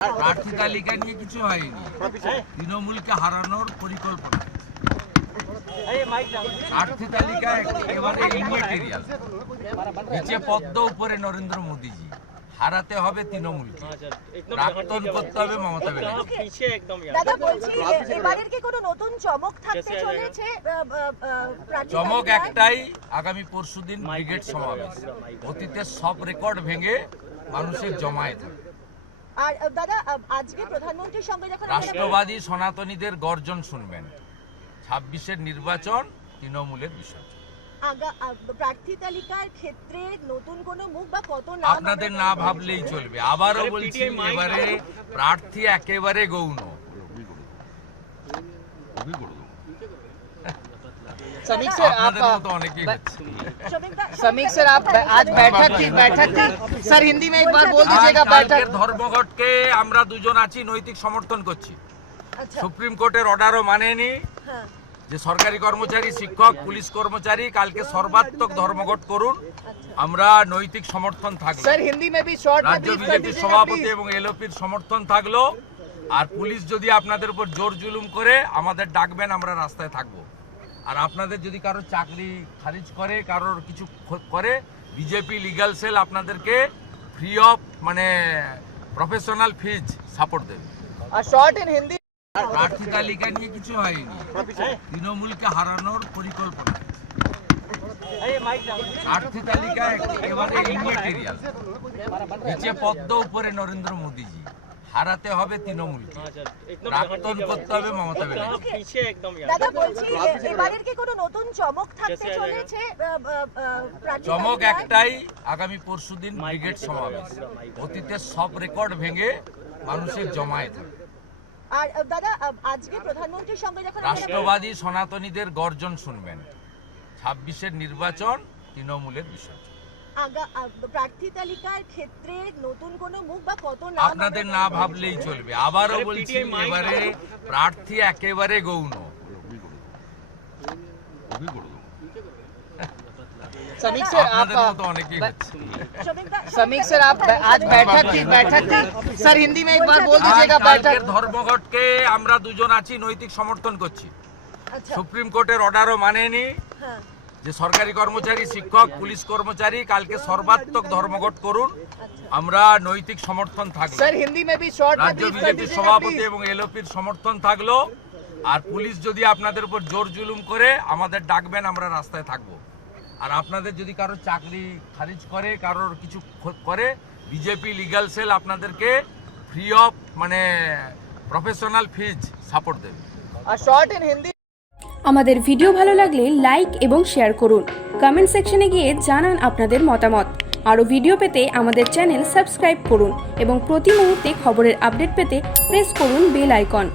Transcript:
প্রার্থী তালিকা নিয়ে কিছু হয়নি, তৃণমূলকে হারানোর পরিকল্পনা। প্রার্থী তালিকা একেবারে ইমেটেরিয়াল, নিচে পদ্ম, উপরে নরেন্দ্র মোদীজি। হারাতে হবে তৃণমূলকে, প্রাক্তন করতে হবে মমতা ব্যানার্জি। দাদা বলছি, এবারের কি কোনো নতুন চমক থাকতে চলেছে? চমক একটাই, আগামী পরশুদিন ব্রিগেড সমাবেশ। অতীতের সব রেকর্ড ভেঙে মানুষের জমায়েত হবে। আর দাদা, আজকে প্রধানমন্ত্রীর সঙ্গে যখন রাষ্ট্রবাদী সনাতনীদের গর্জন শুনবেন। ২৬-এর নির্বাচন তৃণমূলের বিষয়। প্রার্থী তালিকার ক্ষেত্রে নতুন কোনো মুখ বা কত নাম আপনাদের না ভাবলেই চলবে। আবারও বলছি, এবারে প্রার্থী একেবারে গৌণ। समीक सर, आप आज बैठक थी सर, हिंदी में एक बार बोल दीजिएगा। बैठक ধর্মঘটকে আমরা দুজন আছি, নৈতিক সমর্থন করছি। সুপ্রিম কোর্টের অর্ডারও মানেনি যে সরকারি কর্মচারী, শিক্ষক, পুলিশ কর্মচারী কালকে সর্বাত্মক ধর্মঘট করুন। আমরা নৈতিক সমর্থন থাকলো, স্যার হিন্দি মে ভি শর্ট রাজ্য বিজেপির সভাপতি এবং এলওপির সমর্থন থাকলো। আর পুলিশ যদি আপনাদের উপর জোর জুলুম করে, আমাদের ডাকবেন, আমরা রাস্তায় থাকবো। আর আপনাদের যদি কারো চাকরি খারিজ করে, কারোর কিছু করে, বিজেপি লিগ্যাল সেল আপনাদেরকে free of professional fees support দেবে। আর শর্ট ইন হিন্দি। প্রার্থী তালিকা নিয়ে কিছু হয়নি, তৃণমূলকে হারানোর পরিকল্পনা। প্রার্থী তালিকা একেবারে ইমেটেরিয়াল, নিচে পদ্ম, উপরে নরেন্দ্র মোদীজি। হারাতে হবে তৃণমূলকে, প্রাক্তন করতে হবে মমতা ব্যানার্জি। দাদা বলছি, এবারের কি কোনো নতুন চমক থাকতে চলেছে? চমক একটাই, আগামী পরশুদিন ব্রিগেড সমাবেশ। অতীতের সব রেকর্ড ভেঙে মানুষের জমায়েত হবে। আর দাদা, আজকে প্রধানমন্ত্রীর সঙ্গে যখন রাষ্ট্রবাদী সনাতনীদের গর্জন শুনবেন। ২৬-এর নির্বাচন তৃণমূলের বিষয়। প্রার্থী তালিকার ক্ষেত্রে নতুন কোনো মুখ বা কত নাম আপনাদের না ভাবলেই চলবে। আবারও বলছি, এবারে প্রার্থী একেবারে গৌণ। समीक सर, आप आज बैठक थी सर, हिंदी में एक बार बोल दीजिएगा। बैठक ধর্মঘটকে আমরা দুজন আছি, নৈতিক সমর্থন করছি। সুপ্রিম কোর্টের অর্ডারও মানেনি যে সরকারি কর্মচারী, শিক্ষক, পুলিশ কর্মচারী কালকে সর্বাত্মক ধর্মঘট করুন। আমরা নৈতিক সমর্থন থাকলো, স্যার হিন্দি মে ভি শর্ট রাজ্য বিজেপির সভাপতি এবং এলওপির সমর্থন থাকলো। আর পুলিশ যদি আপনাদের উপর জোর জুলুম করে, আমাদের ডাকবেন, আমরা রাস্তায় থাকবো। আর আপনাদের যদি কারো চাকরি খারিজ করে, কারোর কিছু করে, বিজেপি লিগ্যাল সেল আপনাদেরকে free of professional fees support দেবে। আর শর্ট ইন হিন্দি। আমাদের ভিডিও ভালো লাগলে লাইক এবং শেয়ার করুন। কমেন্ট সেকশনে গিয়ে জানান আপনাদের মতামত। আরও ভিডিও পেতে আমাদের চ্যানেল সাবস্ক্রাইব করুন এবং প্রতি মুহূর্তে খবরের আপডেট পেতে প্রেস করুন বেল আইকন।